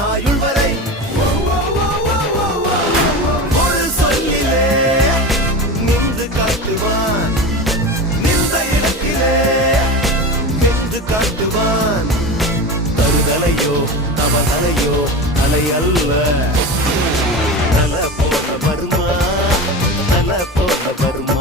ஆயுள் வரை ஒரு சொல்லிலே நின்று காட்டுவான், நின்ற இடத்திலே நின்று காட்டுவான். தருதலையோ தவதலையோ அலை அல்ல, தல போல வருமா, தல போல வருமா.